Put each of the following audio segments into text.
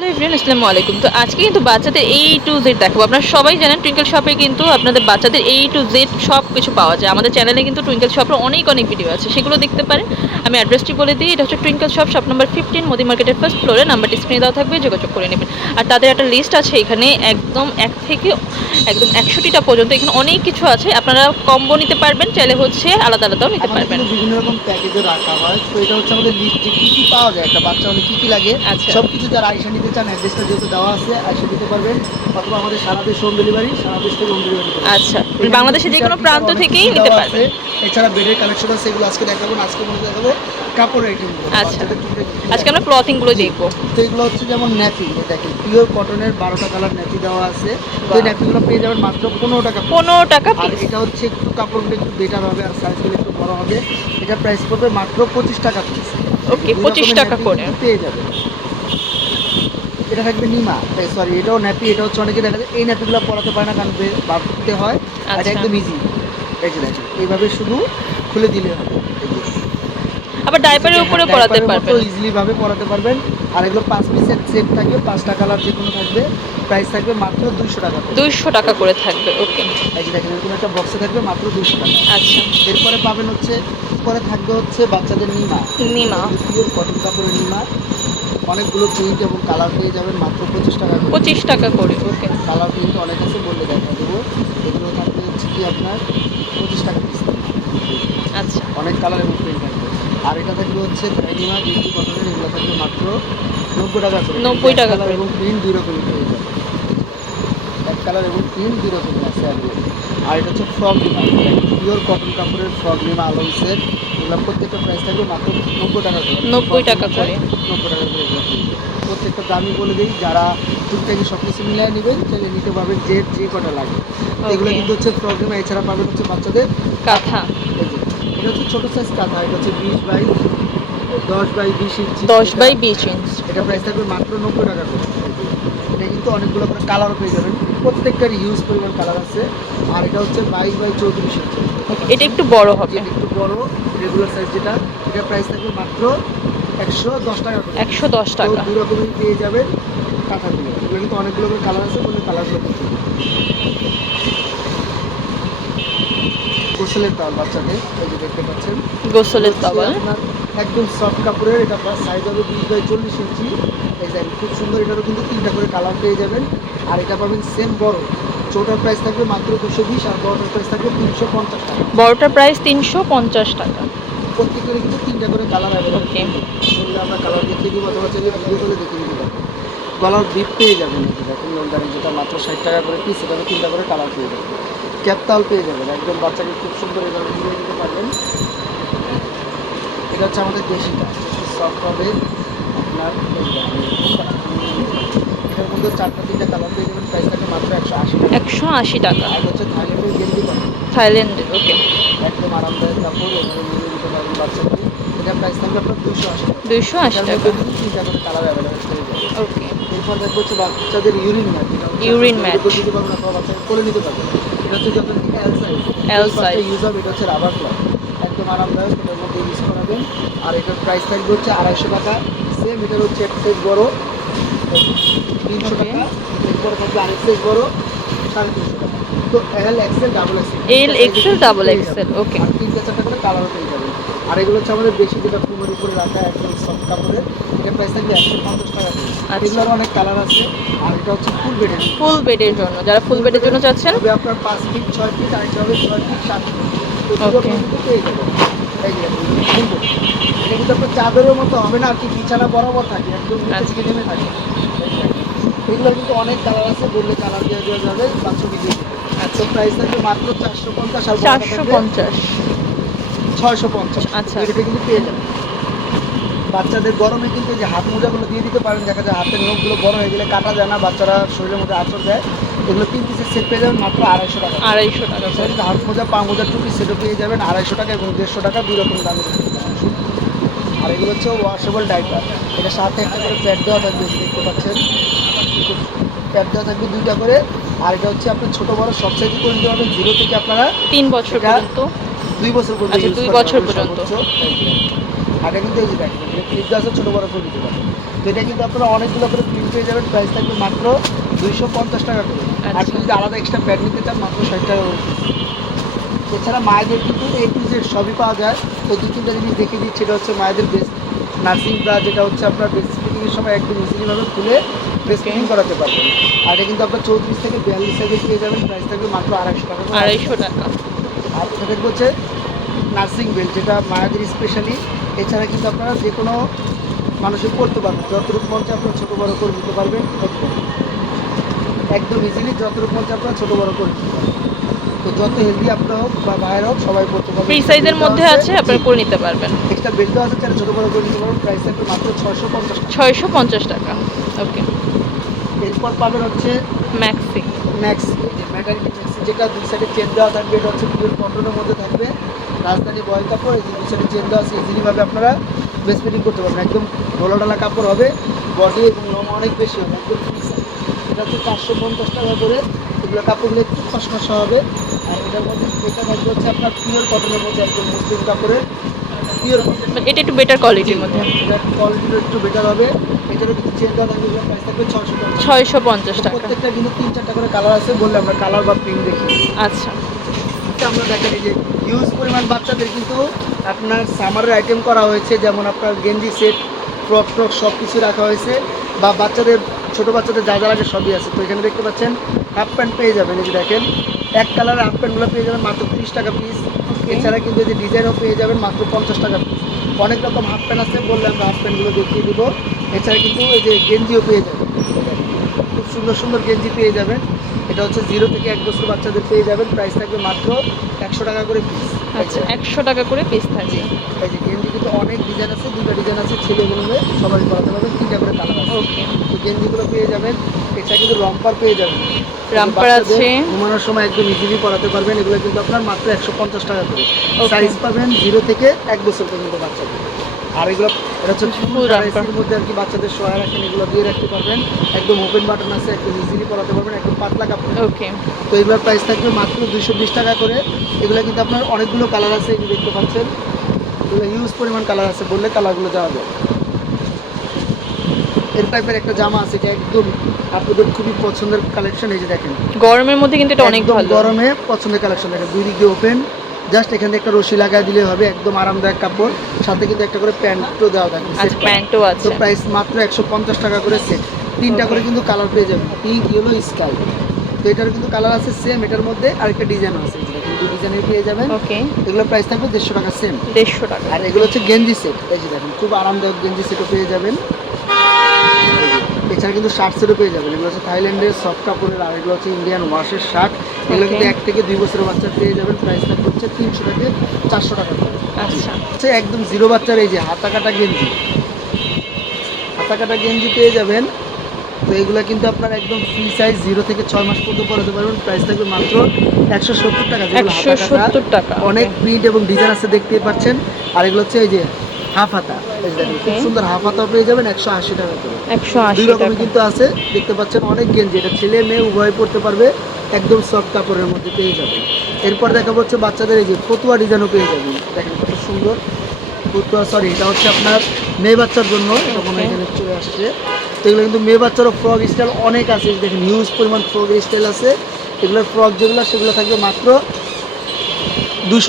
Hello everyone আসসালামু আলাইকুম। তো আজকে কিন্তু বাচ্চাদের এই টু জেড দেখাবো। আপনারা সবাই জানেন টুইঙ্কেল শপে কিন্তু আপনাদের বাচ্চাদের এই টু জেড সব কিছু পাওয়া যায়। আমাদের চ্যানেলে কিন্তু টুইঙ্কেল শপের অনেক অনেক ভিডিও আছে। সেগুলো দেখতে পারেন। আমি অ্যাড্রেসটি বলে দিই। এটা হচ্ছে Twinkle shop shop number fifteen Modi মার্কেটের ফার্স্ট ফ্লোরে নাম্বারটি স্ক্রিনে দেওয়া থাকবে যোগাযোগ করে নেবেন। আর তাদের একটা লিস্ট আছে এখানে একদম এক থেকে একদম একশোটিটা পর্যন্ত। এখানে অনেক কিছু আছে। আপনারা কম্বো নিতে পারবেন। চাইলে হচ্ছে আলাদা আলাদাও নিতে পারবেন। বিভিন্ন রকম প্যাকেজে রাখা হয়। তো এটা হচ্ছে আমাদের লিস্ট কী কী পাওয়া যায়। একটা বাচ্চা হলে কী কী লাগে? আচ্ছা। সব কিছু যারা আইসা নিতে চান অ্যাড্রেসটা যেহেতু দেওয়া আছে আইসা নিতে পারবেন অথবা আমাদের সারা দেশ হোম ডেলিভারি সারা দেশ থেকে হোম ডেলিভারি আচ্ছা বাংলাদেশে যে কোনো প্রান্ত থেকেই নিতে পারবেন এছাড়া বেডের কালেকশন আছে এগুলো আজকে দেখাবো আজকে মনে দেখাবো কাপড়ের আইটেম আচ্ছা। আজকে আমরা ক্লথিংগুলো দেখব। তো এগুলো হচ্ছে যেমন ন্যাপি দেখেন পিওর কটনের বারোটা কালার ন্যাপি দেওয়া আছে। তো। ন্যাপিগুলো পেয়ে যাবেন মাত্র পনেরো টাকা। পনেরো টাকা আর এটা হচ্ছে একটু কাপড়গুলো একটু বেটার হবে আর সাইজগুলো একটু বড় হবে। এটা প্রাইস পড়বে মাত্র পঁচিশ টাকা পিস ওকে পঁচিশ টাকা করে। পেয়ে যাবে এটা থাকবে নিমা। সরি এটাও ন্যাপি এটা হচ্ছে অনেকে দেখা যায় এই ন্যাপিগুলো পরাতে পারে না কারণ বে- বার করতে হয় এটা আচ্ছা। একদম ইজি এই যে দেখেন এইভাবে শুধু খুলে দিলে হবে। আবার ডাইপারের উপরে পড়াতে পারবেন। ইজিলি ভাবে পরাতে পারবেন। আর এগুলো পাঁচ পিসের সেট থাকবে পাঁচটা কালার যে কোনো থাকবে। প্রাইস থাকবে মাত্র দুইশো টাকা করে। দুইশো টাকা করে থাকবে ওকে এই যে দেখেন এরকম একটা বক্সে থাকবে মাত্র দুইশো টাকা। আচ্ছা। এরপরে পাবেন হচ্ছে পরে থাকবে হচ্ছে বাচ্চাদের নিমা। নিমা। পিওর কটন কাপড়ের নিমা। অনেকগুলো প্রিন্ট এবং কালার পেয়ে যাবেন মাত্র পঁচিশ টাকা পঁচিশ টাকা করে ওকে কালার প্রিন্ট অনেক আছে বললে দেখা দেবো। এগুলো থাকবে হচ্ছে কি আপনার পঁচিশ টাকা পিস আচ্ছা। অনেক কালার এবং প্রিন্ট থাকবে। আর এটা থাকবে হচ্ছে নিমা ডিউটি কটনের এগুলো থাকবে মাত্র নব্বই টাকা করে। 90 টাকা কালার করে। এবং প্রিন্ট দুই রকমই পেয়ে যাবে এক কালার এবং প্রিন্ট দুই রকমই আছে। আর এটা হচ্ছে ফ্রক নিমা পিওর কটন কাপড়ের ফ্রক নিমা আলম সেট এগুলো প্রত্যেকটা প্রাইস থাকবে মাত্র নব্বই টাকা করে। 90 টাকা করে। নব্বই টাকা করে এগুলো। প্রত্যেকটা দামি বলে দিই যারা টুকটাকি সব কিছু মিলিয়ে নেবেন তাহলে নিতে পারবেন যে যে কটা লাগে। এগুলো কিন্তু হচ্ছে নিমা এছাড়া পাবেন হচ্ছে বাচ্চাদের কাঁথা। এটা হচ্ছে ছোট সাইজ কাঁথা এটা হচ্ছে বিশ বাই দশ বাই বিশ ইঞ্চি দশ বাই বিশ ইঞ্চ এটা প্রাইস থাকবে মাত্র নব্বই টাকা করে। এটা কিন্তু অনেকগুলো করে কালারও পেয়ে যাবেন। প্রত্যেকটার ইউজ পরিমাণ কালার আছে। আর এটা হচ্ছে বাইশ বাই চৌত্রিশ ইঞ্চি এটা একটু বড় হবে। একটু বড় রেগুলার সাইজ যেটা এটা প্রাইস থাকবে মাত্র একশো দশ টাকা একশো দশ টাকা। দু রকমই পেয়ে যাবেন কাঁথাগুলো। এগুলো কিন্তু অনেকগুলো করে কালার আছে বলে কালারগুলো গোসলের তাল বাচ্চাদের এই যে দেখতে পাচ্ছেন। গোসলের তাওয়াল। একদম সফট কাপড়ের এটা সাইজ হবে বিশ বাই চল্লিশ ইঞ্চি। এই খুব সুন্দর এটারও কিন্তু তিনটা করে কালার পেয়ে যাবেন। আর এটা পাবেন সেম বড়। ছোটার প্রাইস থাকবে মাত্র দুশো বিশ আর বড়টার প্রাইস থাকবে তিনশো পঞ্চাশ টাকা। বড়টার প্রাইস তিনশো পঞ্চাশ টাকা। প্রত্যেকেরই কিন্তু তিনটা করে কালার অ্যাভেলেবল. বললে আমরা কালার দেখিয়ে দিব অথবা চাইলে ভিডিও করে দেখিয়ে পারব গলার বিপ পেয়ে যাবেন এই দেখুন লোনদারি যেটা মাত্র ষাট টাকা করে পিস সেটা তিনটা করে কালার পেয়ে যাবেন। ক্যাপতাল পেয়ে যাবেন। একদম বাচ্চাকে খুব সুন্দর এভাবে দিয়ে দিতে পারবেন। এটা হচ্ছে আমাদের দেশিটা সফট হবে আপনার মধ্যে কিন্তু তিনটা করে কালার অ্যাভেলেবেল পেয়ে যাবে। ওকে। এরপর দেখব হচ্ছে বাচ্চাদের ইউরিন ম্যাট mat। দিতে করে নিতে পারবেন। এটা হচ্ছে যত এল সাইজ। ইউজ হবে এটা হচ্ছে রাবার ক্লথ একদম আরামদায়ক এটার মধ্যে ইউজ করাবেন। আর এটার প্রাইস থাকবে হচ্ছে আড়াইশো টাকা। সেম এটার হচ্ছে এক সাইজ বড়। তিনশো Okay. টাকা। এরপর থাকবে আরেক সাইজ বড়। সাড়ে তিনশো টাকা। তো L XL double XL L XL double XL okay আর তিনটা চারটা করে কালারও পেয়ে যাবেন। আর এগুলো হচ্ছে আমাদের বেশি যেটা উপরে রাখা একদম সফট কাপড়ের এটা প্রাইস থাকবে একশো পঞ্চাশ টাকা আচ্ছা। এগুলোর অনেক কালার আছে আর এটা হচ্ছে ফুল বেডের ফুল বেডের জন্য। যারা ফুল বেডের জন্য চাচ্ছেন? আপনার পাঁচ ফিট ছয় ফিট আর হবে ছয় ফিট সাত ফিট চাদরের মতো হবে না আর কি বিছানা বরাবর থাকে একদম আচ্ছা। নেমে থাকে। এগুলোর কিন্তু অনেক কালার আছে বললে কালার দেওয়া দেওয়া যাবে বাচ্চাকে দিয়ে আচ্ছা। প্রাইস থাকবে মাত্র চারশো পঞ্চাশ আর চারশো পঞ্চাশ। ছয়শো পঞ্চাশ। আচ্ছা। এটা কিন্তু পেয়ে যাবেন বাচ্চাদের গরমে কিন্তু যে হাত মোজাগুলো দিয়ে দিতে পারেন দেখা যায় হাতের নখগুলো বড় হয়ে গেলে কাটা যায় না বাচ্চারা শরীরের মধ্যে আচর দেয়। এগুলো তিন পিসের সেট পেয়ে যাবেন মাত্র আড়াইশো টাকা। আড়াইশো টাকা। করে সরি হাত মোজা পা মোজা টু পিস সেটও পেয়ে যাবেন আড়াইশো টাকা এবং দেড়শো টাকা দুই রকম দামে আর এগুলো হচ্ছে ওয়াশেবল ডাইপার এটা সাথে একটা করে প্যাড দেওয়া থাকবে দেখতে পাচ্ছেন। প্যাড দেওয়া থাকবে দুইটা করে। আর এটা হচ্ছে আপনার ছোটো বড় সব সাইজে করে নিতে পারবেন। জিরো থেকে আপনারা তিন বছর পর্যন্ত। দুই বছর পর্যন্ত আচ্ছা, দুই বছর পর্যন্ত। আর এটা কিন্তু এই যে দেখেন ক্লিপ দেওয়া আছে ছোটো বড় করে দিতে পারবেন। তো এটা কিন্তু আপনারা অনেকগুলো করে প্রিন্ট পেয়ে যাবেন। প্রাইস থাকবে মাত্র দুইশো পঞ্চাশ টাকা করে। আর আচ্ছা। যদি আলাদা এক্সট্রা প্যাড নিতে চান মাত্র ষাট টাকা করে। এছাড়া মায়েদের কিন্তু এই টু জেড সবই পাওয়া যায়। তো দু তিনটা জিনিস দেখিয়ে দিচ্ছি এটা হচ্ছে মায়েদের বেস্ট নার্সিং ব্রা যেটা হচ্ছে আপনার ব্রেস্ট ফিটিংয়ের সময় একদম ইজিলিভাবে খুলে ব্রেস্ট করাতে পারবেন। আর এটা কিন্তু আপনার চৌত্রিশ থেকে বিয়াল্লিশ সাইজে পেয়ে যাবেন। প্রাইস থাকবে মাত্র আড়াইশো টাকা। আড়াইশো টাকা। আর দেখব হচ্ছে নার্সিং বেল্ট যেটা মায়াদের স্পেশালি এছাড়া কিন্তু আপনারা যে কোনো মানুষের করতে পারবেন। যতটুকু মঞ্চে আপনারা ছোটো বড়ো করে নিতে পারবেন একদম। একদম ইজিলি যতটুকু মঞ্চে আপনারা ছোটো বড়ো করে নিতে পারবেন। তো যত হেলদি আপনারা হোক বা বাইরে হোক সবাই করতে পারবেন। ফ্রি সাইজের মধ্যে আছে। আপনারা করে নিতে পারবেন। এক্সট্রা বেল্টও আছে যারা ছোটো বড়ো করে নিতে পারবেন প্রাইস থাকবে মাত্র ছশো পঞ্চাশ ছয়শো পঞ্চাশ টাকা। ওকে এরপর পাবেন হচ্ছে ম্যাক্সি ম্যাক্স ম্যাটারিটি ম্যাক্স যেটা দুই সাইডে চেন দেওয়া থাকবে এটা হচ্ছে পিওর কটনের মধ্যে থাকবে। রাজধানী বয়েল কাপড় এই যে দুই সাইডে চেন দেওয়া আছে ইজিলিভাবে আপনারা বেস্ট ফিটিং করতে পারবেন। একদম ঢোলাঢালা কাপড় হবে বডি এবং লম অনেক বেশি হবে একদম এটা হচ্ছে চারশো পঞ্চাশ টাকা করে এগুলো কাপড়গুলো একটু খসখসা হবে। আর এটার মধ্যে এটা থাকবে হচ্ছে আপনার পিওর কটনের মধ্যে একদম মুসলিম কাপড়ের। পিওর এটা একটু বেটার কোয়ালিটির মধ্যে। কোয়ালিটিটা একটু বেটার হবে। এটারও কিন্তু চেন থাকবে প্রাইস থাকবে ছশো পঞ্চাশ ছয়শো পঞ্চাশ টাকা। প্রত্যেকটা কিন্তু তিন চারটা করে কালার আছে বললে আমরা কালার বা প্রিন্ট দেখি। আচ্ছা। আমরা দেখেন এই যে হিউজ পরিমাণ বাচ্চাদের কিন্তু আপনার সামারের আইটেম করা হয়েছে যেমন আপনার গেঞ্জি সেট ফ্রক ট্রক সব কিছু রাখা হয়েছে বা বাচ্চাদের ছোটো বাচ্চাদের যা যা লাগে সবই আছে। তো এখানে দেখতে পাচ্ছেন হাফ প্যান্ট পেয়ে যাবেন এই যে দেখেন। এক কালারের হাফ প্যান্টগুলো পেয়ে যাবেন মাত্র তিরিশ টাকা পিস এছাড়া কিন্তু যে ডিজাইনও পেয়ে যাবেন মাত্র পঞ্চাশ টাকা পিস অনেক রকম হাফ প্যান্ট আছে বললে আমরা হাফ প্যান্টগুলো দেখিয়ে দিব। এছাড়া কিন্তু এই যে গেঞ্জিও পেয়ে যাবেন। খুব সুন্দর সুন্দর গেঞ্জি পেয়ে যাবেন। এটা হচ্ছে জিরো থেকে এক বছর বাচ্চাদের পেয়ে যাবেন। প্রাইস থাকবে মাত্র একশো টাকা করে পিস আচ্ছা একশো টাকা করে পিস থাকবে। এই যে গেঞ্জি কিন্তু অনেক ডিজাইন আছে দুটো ডিজাইন আছে ছেলে মেয়ে সবাই করাতে পারবেন তিনটা করে কালার আছে। ওকে তো গেঞ্জিগুলো পেয়ে যাবেন। এছাড়া কিন্তু রম্পার পেয়ে যাবেন। রামপার আছে। ঘুমানোর সময় একদম ইজিলি পরাতে পারবেন। এগুলো কিন্তু আপনার মাত্র একশো পঞ্চাশ টাকা করে. সাইজ পাবেন জিরো থেকে এক বছর পর্যন্ত বাচ্চাদের। আর এগুলো এটা হচ্ছে ফুল মধ্যে আর কি বাচ্চাদের সহায় রাখেন এগুলো দিয়ে রাখতে পারবেন। একদম ওপেন বাটন আছে একদম ইজিলি পরাতে পারবেন একদম পাতলা কাপড়। ওকে তো এগুলোর প্রাইস থাকবে মাত্র দুশো বিশ টাকা করে। এগুলো কিন্তু আপনার অনেকগুলো কালার আছে এগুলো দেখতে পাচ্ছেন। এগুলো হিউজ পরিমাণ কালার আছে বললে কালারগুলো যাওয়া যায়। এর টাইপের একটা জামা আছে এটা একদম আপনাদের খুবই পছন্দের কালেকশন এই যে দেখেন। গরমের মধ্যে কিন্তু এটা অনেক ভালো। গরমে পছন্দের কালেকশন দেখেন দুই দিক ওপেন জাস্ট এখানে একটা রশি লাগাই দিলে হবে একদম আরামদায়ক কাপড়। সাথে কিন্তু একটা করে প্যান্টও দেওয়া থাকবে আচ্ছা প্যান্টও তো আছে প্রাইস মাত্র একশো পঞ্চাশ টাকা করে সেট তিনটা করে কিন্তু কালার পেয়ে যাবেন। পিঙ্ক ইয়েলো স্কাই তো এটার কিন্তু কালার আছে সেম এটার মধ্যে আরেকটা ডিজাইন আছে। কিন্তু ডিজাইনের পেয়ে যাবেন। ওকে এগুলো প্রাইস থাকবে দেড়শো টাকা সেম দেড়শো টাকা। আর এগুলো হচ্ছে গেঞ্জি সেট এই যে দেখেন খুব আরামদায়ক গেঞ্জি সেটও পেয়ে যাবেন। এছাড়া কিন্তু শার্ট সেটও পেয়ে যাবেন। এগুলো হচ্ছে থাইল্যান্ডের সফট কাপড়ের আর এগুলো হচ্ছে ইন্ডিয়ান ওয়াশের শার্ট এগুলো কিন্তু এক থেকে দুই বছরের বাচ্চা পেয়ে যাবেন। প্রাইস থাকবে হচ্ছে তিনশো থেকে চারশো টাকা আচ্ছা। হচ্ছে একদম জিরো বাচ্চার এই যে হাতা কাটা গেঞ্জি। হাতা কাটা গেঞ্জি পেয়ে যাবেন। তো এগুলো কিন্তু আপনার একদম ফ্রি সাইজ জিরো থেকে ছয় মাস পর্যন্ত পরাতে পারবেন। প্রাইস থাকবে মাত্র একশো সত্তর টাকা। যেগুলো একশো সত্তর টাকা। অনেক প্রিন্ট এবং ডিজাইন আছে দেখতেই পাচ্ছেন। আর এগুলো হচ্ছে এই যে হাফ হাতা খুব সুন্দর হাফ হাতা পেয়ে যাবেন একশো আশি টাকা করে। একশো আশি রকমের কিন্তু আছে দেখতে পাচ্ছেন অনেক গেঞ্জি এটা ছেলে মেয়ে উভয় পড়তে পারবে একদম সফট কাপড়ের মধ্যে পেয়ে যাবেন। এরপর দেখা হচ্ছে বাচ্চাদের এই যে ফতুয়া ডিজাইনও পেয়ে যাবেন। দেখেন কত সুন্দর ফতুয়া সরি এটা হচ্ছে আপনার মেয়ে বাচ্চার জন্য. এখানে চলে আসছে। তো এগুলো কিন্তু মেয়ে বাচ্চারও ফ্রক স্টাইল অনেক আছে দেখেন হিউজ পরিমাণ ফ্রক স্টাইল আছে। এগুলোর ফ্রক যেগুলো সেগুলো থাকবে মাত্র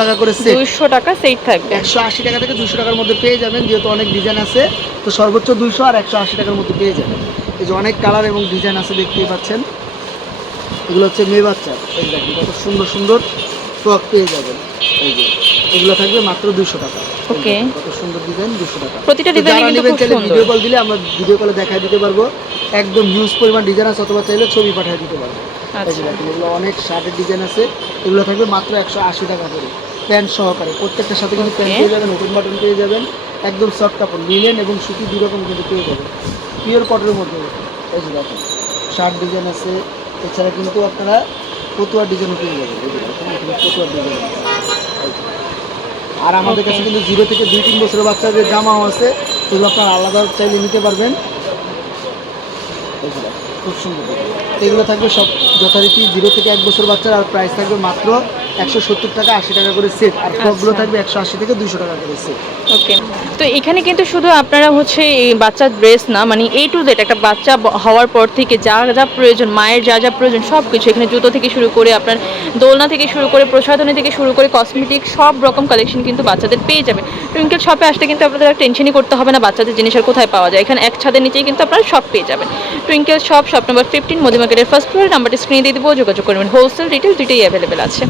টাকা করে সেট টাকা সেট থাকবে। একশো আশি টাকা থেকে টাকার মধ্যে পেয়ে যাবেন যেহেতু অনেক ডিজাইন আছে তো সর্বোচ্চ দুইশো আর একশো আশি টাকার মধ্যে পেয়ে যাবেন। এই যে অনেক কালার এবং ডিজাইন আছে দেখতেই পাচ্ছেন। এগুলো হচ্ছে মেয়ে এই দেখেন কত সুন্দর সুন্দর ফ্রক পেয়ে যাবেন। এই যে এগুলো থাকবে মাত্র দুশো টাকা। এই Okay. কত সুন্দর ডিজাইন দুশো টাকা। প্রতিটা ডিজাইন কিন্তু খুব সুন্দর। ভিডিও কল দিলে আমরা ভিডিও কলে দেখাই দিতে পারব। একদম হিউজ পরিমাণ ডিজাইন আছে অথবা চাইলে ছবি পাঠিয়ে দিতে পারব। এগুলো অনেক শার্টের ডিজাইন আছে। এগুলো থাকবে মাত্র একশো আশি টাকা করে প্যান্ট সহকারে। প্রত্যেকটার সাথে কিন্তু প্যান্ট পেয়ে যাবেন ওপেন বাটন পেয়ে যাবেন। একদম সফট কাপড় লিলেন এবং সুতি দুই রকম কিন্তু পেয়ে যাবেন। পিওর কটনের মধ্যে। এই যে দেখেন শার্ট ডিজাইন আছে। এছাড়া কিন্তু আপনারা পতুয়ার ডিজাইনও পেয়ে যাবেন। পতুয়ার ডিজাইন আর আমাদের. কাছে কিন্তু জিরো থেকে দুই তিন বছরের বাচ্চাদের জামাও আছে। এগুলো আপনারা আলাদা চাইলে নিতে পারবেন। দেখেন, খুব সুন্দর এগুলো থাকবে সব যথারীতি জিরো থেকে এক বছর বাচ্চার আর প্রাইস থাকবে মাত্র একশো সত্তর টাকা আশি টাকা করে সেট আর ফ্রকগুলো আচ্ছা। থাকবে একশো আশি থেকে দুশো টাকা করে সেট ওকে তো এখানে কিন্তু শুধু আপনারা হচ্ছে এই বাচ্চার ড্রেস না মানে এ টু জেড একটা বাচ্চা হওয়ার পর থেকে যা যা প্রয়োজন মায়ের যা যা প্রয়োজন সব কিছু এখানে জুতো থেকে শুরু করে আপনার দোলনা থেকে শুরু করে প্রসাধনী থেকে শুরু করে কসমেটিক সব রকম কালেকশন কিন্তু বাচ্চাদের পেয়ে যাবে। টুইঙ্কেল শপে আসলে কিন্তু আপনাদের টেনশনই করতে হবে না বাচ্চাদের জিনিস আর কোথায় পাওয়া যায়। এখানে এক ছাদের নিচেই কিন্তু আপনারা সব পেয়ে যাবেন। Twinkle shop shop number fifteen Modi মার্কেটের ফার্স্ট ফ্লোর নাম্বারটি স্ক্রিনে দিয়ে দেবো যোগাযোগ করবেন। হোলসেল রিটেল দুটোই অ্যাভেলেবেল আছে।